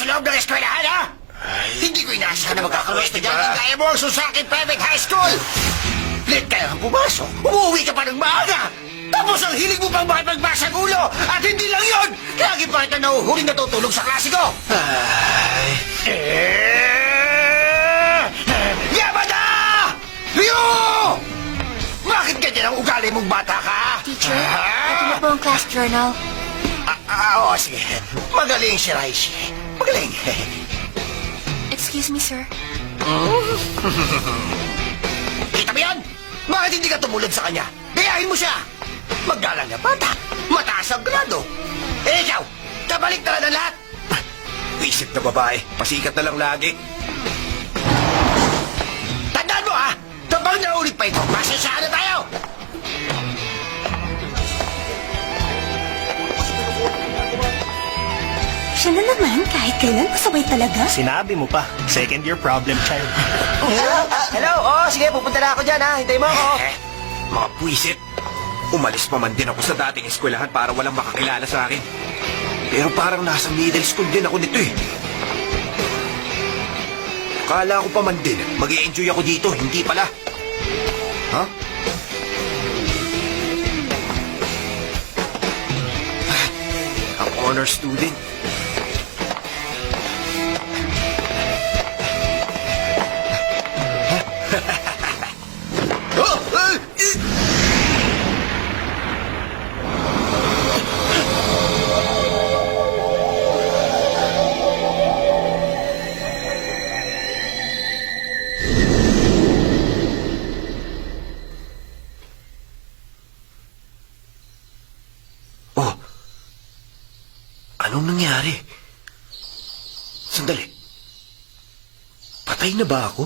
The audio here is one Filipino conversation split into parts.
sa loob ng eskwelahan, ha? Hindi ko inaasahan na magkakaroon estudyante gaya mo ang Susaki Private High School! Late ka lang pumasok, umuwi ka pa ng maaga! Tapos ang hilig mo pang makipagbasa ng ulo! At hindi lang yun! Lagi pa kita nahuhuling natutulog sa klase ko! Yamada! Ryo! Bakit ganyan ang ugali mong bata ka? Teacher, ito na po ang class journal. Oo, sige. Magaling si Raishi. Magaling. Excuse me, sir. Kita mo yan? Bakit hindi ka tumulad sa kanya? Gayahin mo siya. Magalang na bata. Mataas ang grado. Eh, ikaw, kabalik na ng lahat. Isip na babae. Pasikat na lang lagi. Tandaan mo, ha? Kapag naulit pa ito, pasensyahan na tayo. Siya na naman, kahit kailan pasaway talaga. Sinabi mo pa, second year problem child. Hello? Oo, sige, pupunta na ako dyan, ha? Hintay mo ako. Mga puwisit. Umalis pa man din ako sa dating eskwelahan para walang makakilala sa akin. Pero parang nasa middle school din ako nito eh. Kala ko pa man din, mag-i-enjoy ako dito, hindi pala. Ha? Ang honor student. Oh, anong nangyari? Sandali. Patay na ba ako?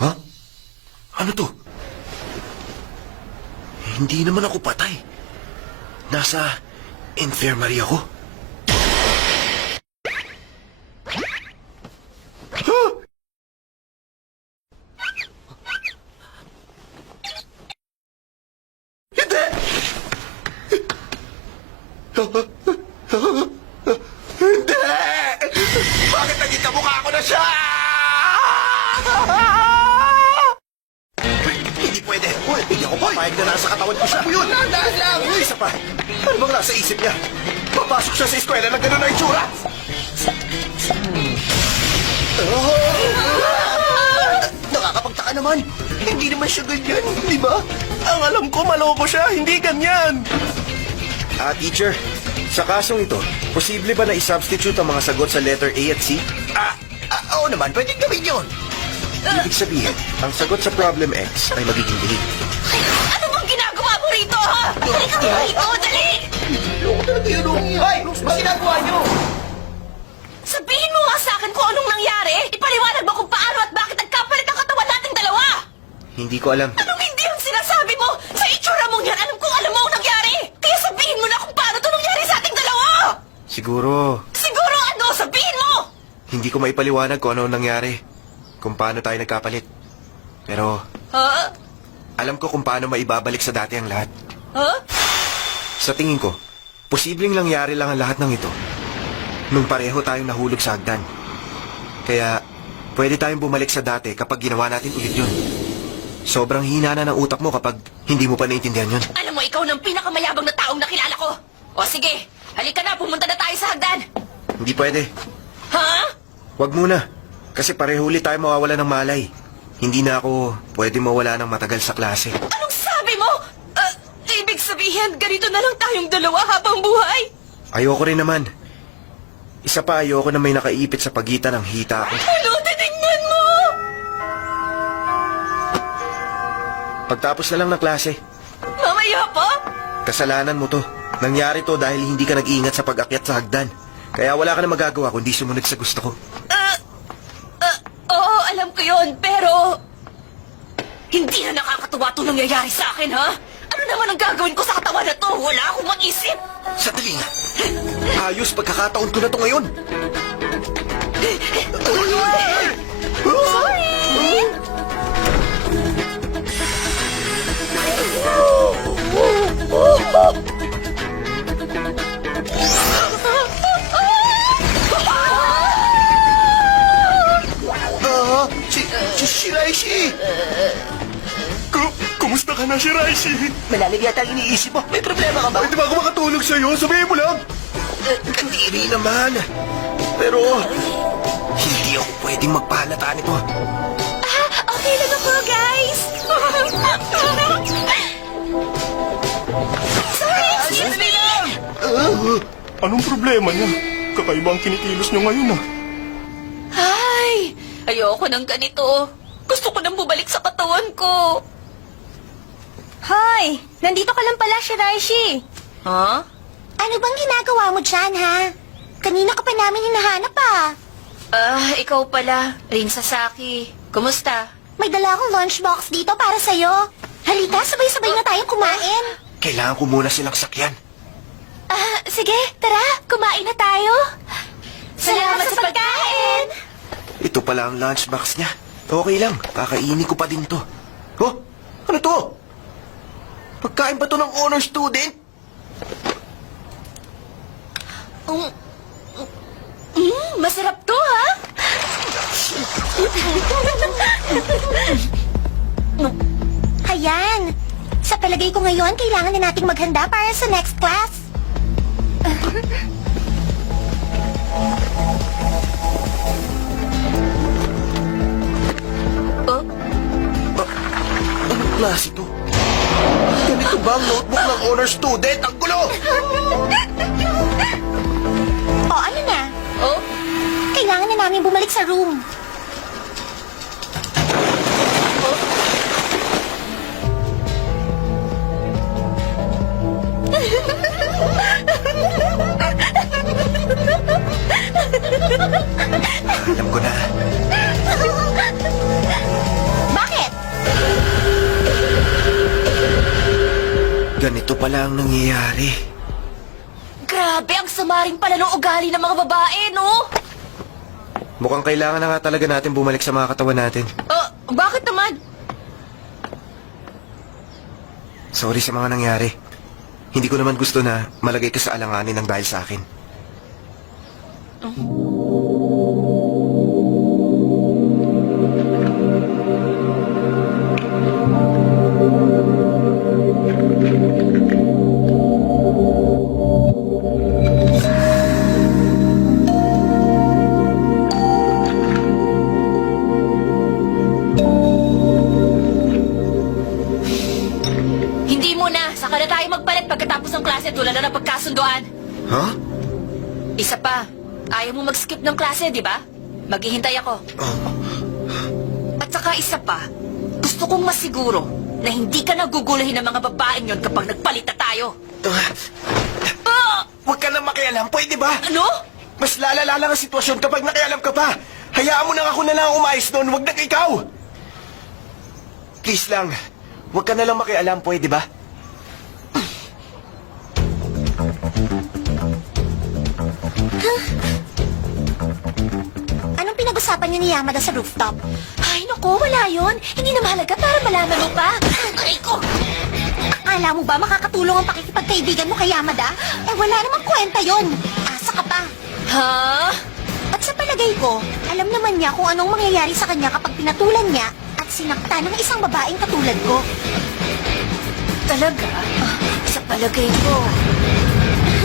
Ha? Ano to? Hindi naman ako patay. Nasa infirmary ako. Huh? Hindi! Hindi! Bakit naging kamukha ko na siya? Hindi pwede. Uy, hindi ako papayag na nasa katawan ko siya. Yun, nandaan lang. Uy, isa pa. Ano bang nasa isip niya? Papasok siya sa eskwela na gano'n ang itsura. Nakakapagtaka naman. Hindi naman siya ganyan, di ba? Ang alam ko, maloko siya, hindi ganyan. Teacher, sa kasong ito, posible ba na i-substitute ang mga sagot sa letter A at C? Oo naman, pwedeng gawin yun. Ibig sabihin, ang sagot sa problem X ay magiging B. Ano bang ginagawa mo rito, ha? Dali ka nga rito, dali! Loko talaga yun. Hoy, mas ginagawa niyo. Sabihin mo nga sa akin kung anong nangyari. Ipaliwanag mo kung paano at bakit nagkapalit ang katawan nating dalawa. Hindi ko alam. Anong hindi ang sinasabi mo? Sa itsura mong yan, alam kung alam mo ang nangyari. Kaya sabihin mo na kung paano ito nangyari sa ating dalawa. Siguro, Siguro ano? Sabihin mo! hindi ko maipaliwanag kung ano ang nangyari. Kung paano tayo nagkapalit. Pero, Ha? alam ko kung paano maibabalik sa dati ang lahat. Ha? Sa tingin ko, posibleng nangyari lang ang lahat ng ito nung pareho tayong nahulog sa hagdan. Kaya, pwede tayong bumalik sa dati kapag ginawa natin ulit yun. Sobrang hina na ng utak mo kapag hindi mo pa naintindihan yun. Alam mo, ikaw ng pinakamayabang na taong nakilala ko. O sige, halika na, pumunta na tayo sa hagdan. Hindi pwede. Ha? Wag muna. Kasi pareho ulit tayo mawawala ng malay. Hindi na ako pwede mawala ng matagal sa klase. Anong sabi mo? Ibig sabihin, ganito na lang tayong dalawa habang buhay? Ayoko rin naman. Isa pa, ayoko na may nakaipit sa pagitan ng hita ko. Ano? Titignan mo! Pagtapos na lang ng klase, Mamaya pa? kasalanan mo to. Nangyari to dahil hindi ka nag-iingat sa pag-akyat sa hagdan. Kaya wala ka na magagawa kundi sumunod sa gusto ko. Oo, alam ko yun, pero... Hindi na nakakatuwa itong nangyayari sa akin, ha? Ano naman ang gagawin ko sa katawan na to? Wala akong maisip. Sandali nga. Ayos, pagkakataon ko na to ngayon. Sorry! na si Raishi. Malalim yata ang iniisip mo. May problema ka ba? Pwede ba ako makatulog sa'yo? Sabihin mo lang. Kadiri naman. Pero, hindi ako pwedeng magpahalata nito. Okay lang ako, guys. Sorry, excuse me. Anong problema niya? Kakaiba ang kinikilos niyo ngayon ah. Ay, ayoko ng ganito. Gusto ko nang bumalik sa katawan ko. Hoy! Nandito ka lang pala, Shiraishi. Ha? Ano bang ginagawa mo dyan, ha? Kanina ka pa namin hinahanap, Ikaw pala, Rin Sasaki. Kumusta? May dala akong lunchbox dito para sa'yo. Halika, sabay-sabay na tayong kumain. Kailangan ko muna silang sakyan. Sige, tara, kumain na tayo. Salamat sa pagkain! Ito pala ang lunchbox niya. Okay lang, kakainin ko pa din to. Oh, ano to? Pagkain ba to ng honor student? Masarap to, ha? Ayan. Sa palagay ko ngayon, kailangan na nating maghanda para sa next class. Oh, Anong klase to? Ganito ba ang notebook ng honor student? Ang gulo! O, ano na? oh. Kailangan na namin bumalik sa room. Alam ko na. Bakit? Ganito pala ang nangyayari. Grabe, ang sama rin pala ng ugali ng mga babae, no? Mukhang kailangan na nga talaga natin bumalik sa mga katawan natin. Bakit naman? Sorry sa mga nangyari. Hindi ko naman gusto na malagay ka sa alanganin ng dahil sa akin. Hindi muna. Saka na tayo magpalit pagkatapos ng klase tulad na ng pagkasunduan. Ha? Isa pa. Ayaw mo mag-skip ng klase, di ba? Maghihintay ako. At saka isa pa. Gusto kong masiguro na hindi ka naguguluhin ng mga babaeng yon kapag nagpalit na tayo. Huwag ka na makialam, pwede ba? Ano? Mas lalala lang ang sitwasyon kapag nakialam ka pa. Hayaan mo na ako na lang umayos noon, huwag na ikaw. Please lang, huwag ka na lang makialam, pwede ba? Anong pinag-usapan niyo ni Yamada sa rooftop? Ay, naku, wala yon. Hindi na mahalaga para malaman mo pa. Aray ko! Akala mo ba makakatulong ang pakikipagkaibigan mo kay Yamada? Eh wala namang kwenta yon. Asa ka pa. Ha? At sa palagay ko, alam naman niya kung anong mangyayari sa kanya kapag pinatulan niya at sinaktan ng isang babaeng katulad ko. Talaga? Sa palagay ko.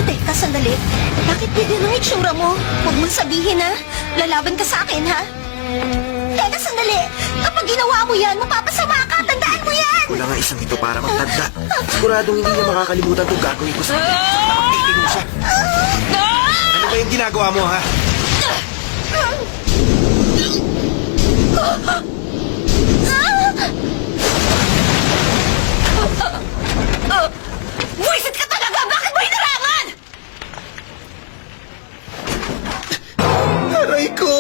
Teka, sandali. Bakit bigyan ng itsura mo? Huwag mong sabihin, ha? Lalaban ka sa akin, ha? Teka, sandali. Kapag ginawa mo yan, mapapasama ka. Tandaan mo yan! Wala nga isang ito para magtanda. Siguradong hindi niya makakalimutan itong gagawin ko sa akin. Napagtitin siya. Ano ba yung ginagawa mo, ha? Buwisit ka talaga! Bakit mo hinarangan? Aray ko!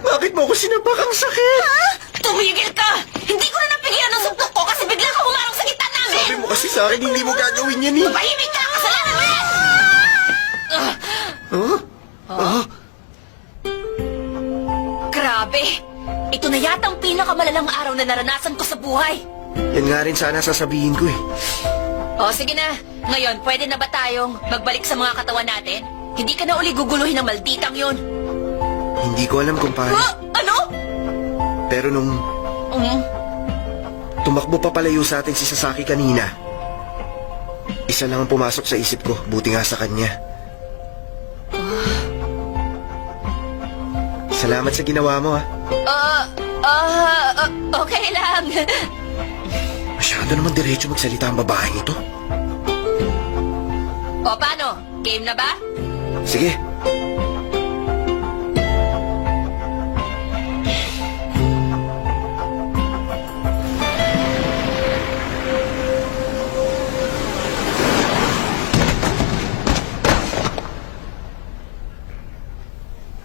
Bakit mo ako sinapak? Ang sakit! Tumigil ka! Hindi ko na napigilan ang suntok ko kasi bigla ka humarang sa gitna namin! Sabi mo kasi sa akin, hindi mo gagawin yan, eh. Tumahimik ka! Kasalanan mo yan! Grabe! Ito na yata ang pinakamalalang araw na naranasan ko sa buhay. Yan nga rin sana sasabihin ko, eh. O, sige na. Ngayon, pwede na ba tayong magbalik sa mga katawan natin? Hindi ka na uli guguluhin ng malditang yon. Hindi ko alam kung paano. Ano? Pero nung Tumakbo pa palayo sa atin si Sasaki kanina. Isa lang ang pumasok sa isip ko, buti nga sa kanya. Salamat sa ginawa mo, Okay lang. Masyado naman diretso magsalita ang babaeng ito. O paano? Game na ba? Sige.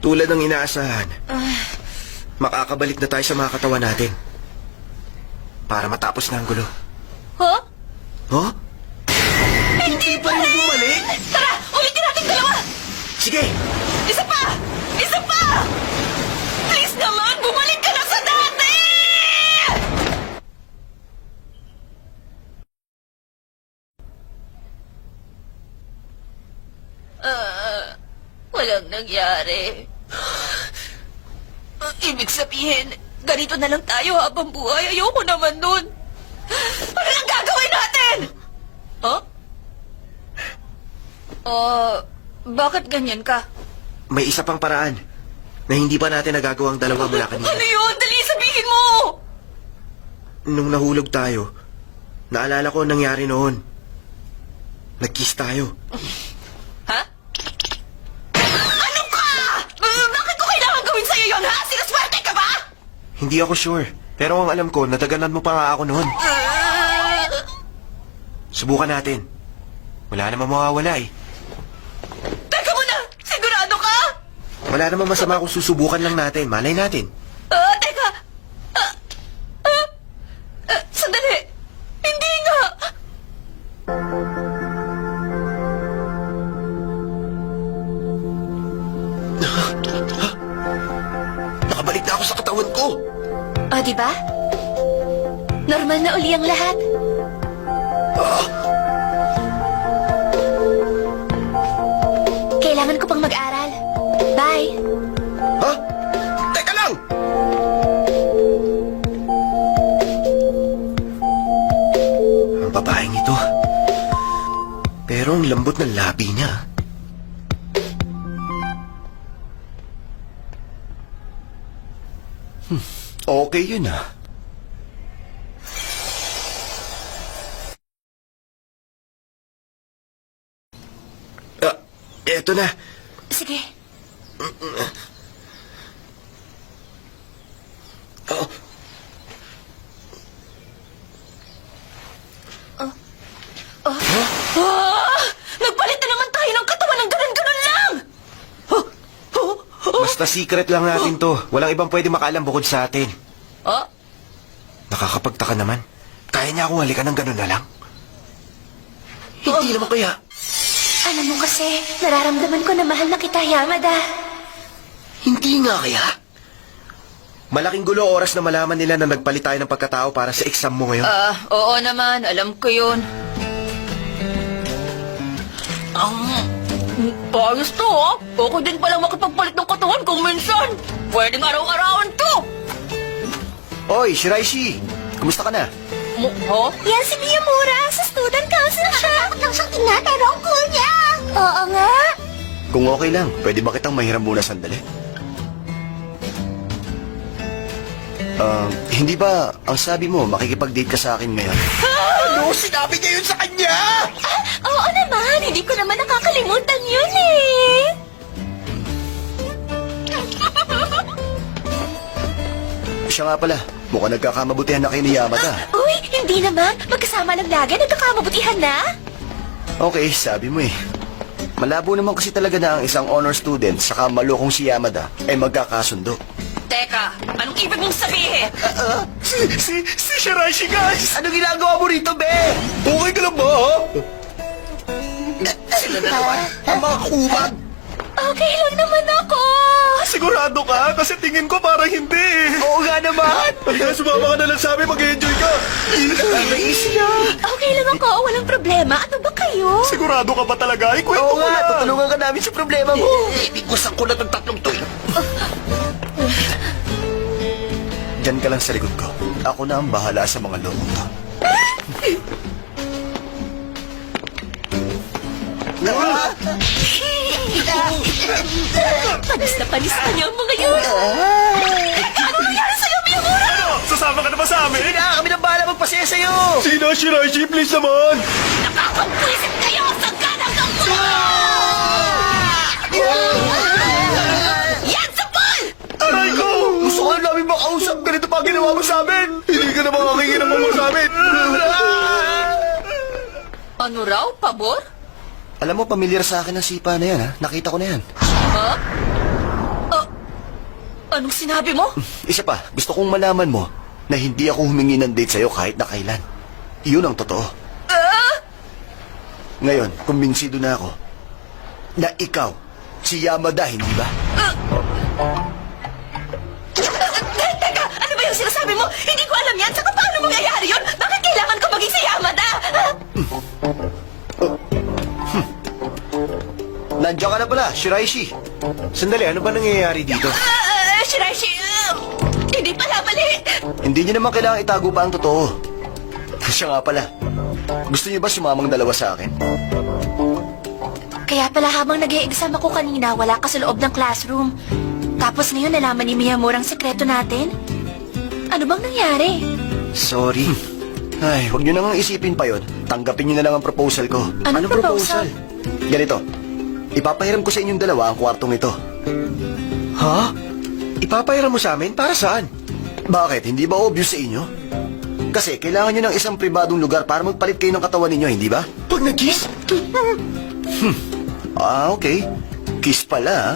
Tulad ng inaasahan, makakabalik na tayo sa mga katawan natin. Para matapos na ang gulo. Huh? Huh? Hindi pa rin bumalik? Tara! Ulitin natin dalawa! Sige! Isa pa! Isa pa! Please naman! Bumalik ka na sa dati! Walang nangyari. Ibig sabihin, ganito na lang tayo habang buhay. Ayoko naman nun. Ano nang gagawin natin? Huh? Bakit ganyan ka? May isa pang paraan na hindi pa natin nagagawang dalawa mula kanina. Ano yun? Dali, sabihin mo! Nung nahulog tayo, naalala ko ang nangyari noon. Nag-kiss tayo. Ha? Ano ka? Bakit ko kailangan gawin sa'yo yun, ha? Sinaswerte ka ba? Hindi ako sure, pero ang alam ko, natagalan mo pa nga ako noon. Subukan natin. Wala namang mawawala eh. Teka muna! Sigurado ka? Wala namang masama kung susubukan lang natin. Malay natin. Teka! Sandali! Hindi nga! Nakabalik na ako sa katawan ko. Di ba? Normal na uli ang lahat. Kailangan ko pang mag-aral. Bye! Ha? Teka lang! Ang babaeng ito. Pero ang lambot ng labi niya. Okay yun ah. Eto na. Sige. Oh. Nagpalit na naman tayo ng katawan ng ganun-ganun lang! Basta secret lang natin to. Walang ibang pwede makaalam bukod sa atin. Oh? Nakakapagtaka naman. Kaya niya akong halikan ng ganun na lang? Hindi naman kaya. Alam mo kasi, nararamdaman ko na mahal na kita, Yamada. Hindi nga kaya. Malaking gulo oras na malaman nila na nagpalit tayo ng pagkatao para sa exam mo ngayon. Oo naman. Alam ko yun. Ayos to, ha? Okay din palang makipagpalit ng katawan kung minsan. Pwedeng araw-arawan to. Oy, Shiraishi. Kumusta ka na? Ha? Yan si Miyamura, sa student council siya. Nakakatakot lang siyang tingnan, pero ang cool niya. Oo nga. Kung okay lang, pwede ba kitang mahiram muna sandali? Hindi ba ang sabi mo makikipag-date ka sa akin ngayon? Ano? Sinabi niya yun sa kanya! Oo naman, hindi ko naman nakakalimutan yun eh. Siya nga pala, mukhang nagkakamabutihan na kayo ni Yamada. Uy, hindi naman. Magkasama lang lagi, nagkakamabutihan na. Okay, sabi mo eh. Malabo naman kasi talaga na ang isang honor student saka malukong si Yamada ay magkakasundo. Teka, anong ibig mong sabihin? Si Shiraishi, guys! Ano ginagawa mo rito, be? Okay ka lang ba, ha? Sila na naman, ang mga kumag. Okay lang naman ako. Sigurado ka? Kasi tingin ko parang hindi. Oo nga naman. Kaya sumama ka na lang sa amin, mag-enjoy ka. Nais na. Okay lang ako, walang problema. Ano ba kayo? Sigurado ka ba talaga? Ikwento Oo mo nga, na. tutulungan ka namin sa problema mo. Ibigusan ko na itong tatlong to. Diyan ka lang sa likod ko. Ako na ang bahala sa mga lobong to. Panis na panis ka niya ang mga yun. Ano nangyari sa'yo, Miyamura? Ano? Sasama ka na ba sa amin? Sige na, kami nang bahala magpasaya sa'yo! Sino, Shiraishi? Please naman! Nakakapwisit kayo sa ganang ng Yan sa pool! Aray ko! Gusto ka namin makausap. Ganito pa ginawa mo sa amin. Hindi ka na makakikinang mo sa amin. Ano raw, pabor? Alam mo, pamilyar sa akin ang sipa na yan, ha? Nakita ko na yan. Ha? Anong sinabi mo? Isa pa, gusto kong malaman mo na hindi ako humingi ng date sa'yo kahit na kailan. Iyon ang totoo. Ngayon, kumbinsido na ako na ikaw, si Yamada, hindi ba? Teka, ano ba yung sinasabi mo? Hindi ko alam yan. Saka paano mangyayari yun? Bakit kailangan ko maging si Yamada? Nandiyan ka na pala, Shiraishi. Sandali, ano ba nangyayari dito? Shiraishi, hindi pala mali. Hindi niyo naman kailangang itago pa ang totoo. Siya nga pala. Gusto niyo ba sumamang dalawa sa akin? Kaya pala habang nag-e-exam ako kanina, wala ka sa loob ng classroom. Tapos ngayon nalaman ni Miyamura ang sekreto natin. Ano bang nangyari? Sorry. Ay, huwag niyo nang isipin pa yon. Tanggapin niyo na lang ang proposal ko. Anong proposal? Ganito. Ipapahiram ko sa inyong dalawa ang kwartong ito. Ha? Ipapahiram mo sa amin? Para saan? Bakit? Hindi ba obvious sa inyo? Kasi kailangan nyo ng isang pribadong lugar para magpalit kayo ng katawan ninyo, hindi ba? Pag nag-kiss? Okay. Kiss pala, ha?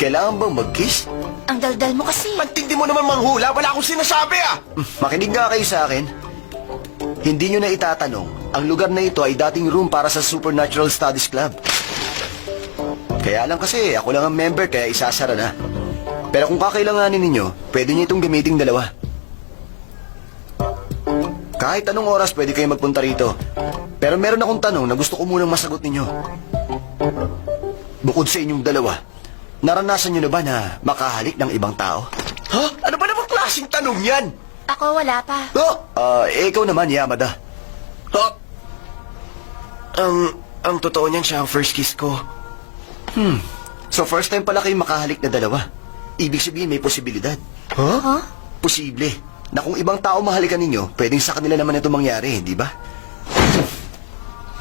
Kailangan bang mag-kiss? Ang daldal mo kasi. Pantindi mo naman manghula. Wala akong sinasabi, ah! Makinig nga kayo sa akin. Hindi nyo na itatanong, ang lugar na ito ay dating room para sa Supernatural Studies Club. Kaya lang kasi, ako lang ang member kaya isasara na. Pero kung kakailanganin ninyo, pwede nyo itong gamiting dalawa. Kahit anong oras pwede kayo magpunta rito. Pero meron akong tanong na gusto ko munang masagot ninyo. Bukod sa inyong dalawa, naranasan nyo na ba na makahalik ng ibang tao? Ha? Ano ba namang klaseng tanong yan? Ako wala pa. Ikaw naman, Yamada. Ha? Ang totoo niyan, siya ang first kiss ko. So first time pala kayo makahalik na dalawa. Ibig sabihin may posibilidad. Huh? Posible na kung ibang tao mahalikan ninyo, pwedeng sa kanila naman ito mangyari, di ba?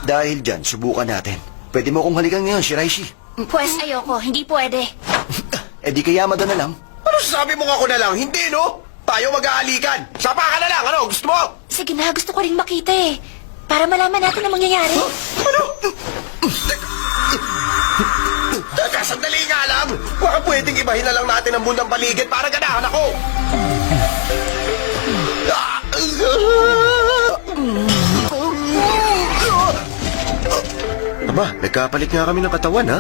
Dahil dyan, subukan natin. Pwede mo kong halikan ngayon, Shiraishi. Pwes ayoko, hindi pwede. di kay Yamada na lang. Ano sabi mo nga ako na lang? Hindi, no? Tayo mag-aalikan. Sapa ka na lang. Ano? Gusto mo? Sige na, gusto ko rin makita eh. Para malaman natin ang mangyayari. Ano? Teka, sandali nga lang. Baka pwedeng ibahin na lang natin ang bundang paligid para ganahan ako. Aba, nagkapalit nga kami ng katawan, ha?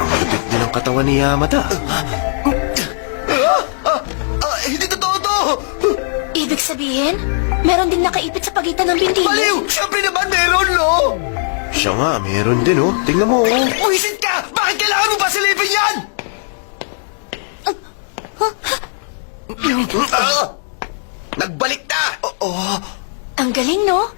Ang malupit din ang katawan ni Yamada. Hindi totoo to! Ibig sabihin, meron ding nakaipit sa pagitan ng binti. Baliw! Siyempre naman meron, no? Siya nga, meron din, oh. Tingnan mo, oh. Uwisit ka! Bakit kailangan mo ba silipin yan? Nagbalik na! Ang galing, no?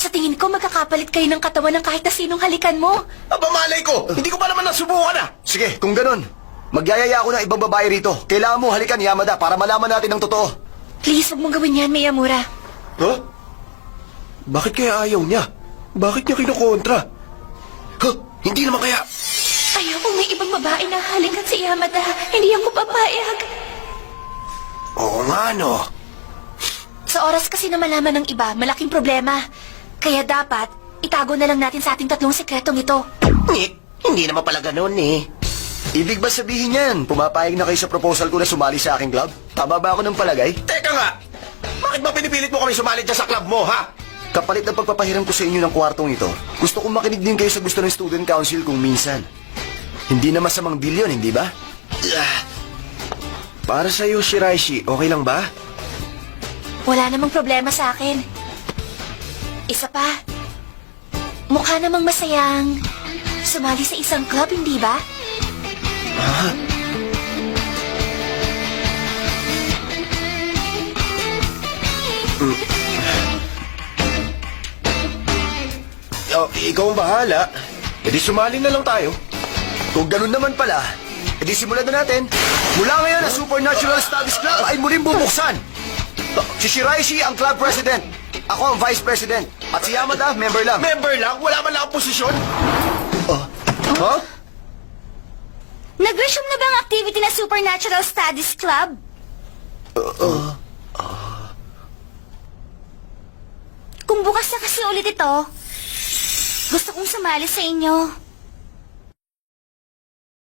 Sa tingin ko, magkakapalit kayo ng katawan ng kahit na sinong halikan mo. Aba, malay ko. Hindi ko pa naman nasubukan, ah. Sige, kung ganun, magyayaya ako ng ibang babae rito. Kailangan mo halikan, Yamada, para malaman natin ang totoo. Please, huwag mong gawin yan, Miyamura. Huh? Bakit kaya ayaw niya? Bakit niya kinukontra? Huh? Hindi naman kaya... Ayoko may ibang babae na halikan si Yamada. Hindi ako papayag. Oo nga, no. Sa oras kasi na malaman ng iba, malaking problema. Kaya dapat, itago na lang natin sa ating tatlong sekretong ito. Hindi naman pala ganun, eh. Ibig ba sabihin yan, pumapayag na kayo sa proposal ko na sumali sa aking club? Tama ba ako ng palagay? Teka nga! Bakit ba pinipilit mo kami sumali dyan sa club mo, ha? Kapalit ng pagpapahiram ko sa inyo ng kwartong ito, gusto kong makinig din kayo sa gusto ng student council kung minsan. Hindi na masamang deal yun, hindi ba? Para sa'yo, Shiraishi, okay lang ba? Wala namang problema sa akin. Isa pa, mukha namang masayang sumali sa isang club, hindi ba? Ikaw ang bahala. E di sumali na lang tayo. Kung ganun naman pala, e di simulan na natin. Mula ngayon, ang Supernatural Studies Club ay muling bubuksan. Si Shiraishi ang club president. Ako ang vice president. At si Yamada, member lang. Member lang? Wala man lang ang posisyon? Huh? Nag-resume na ba ang activity na Supernatural Studies Club? Kung bukas na kasi ulit ito, gusto kong sumali sa inyo.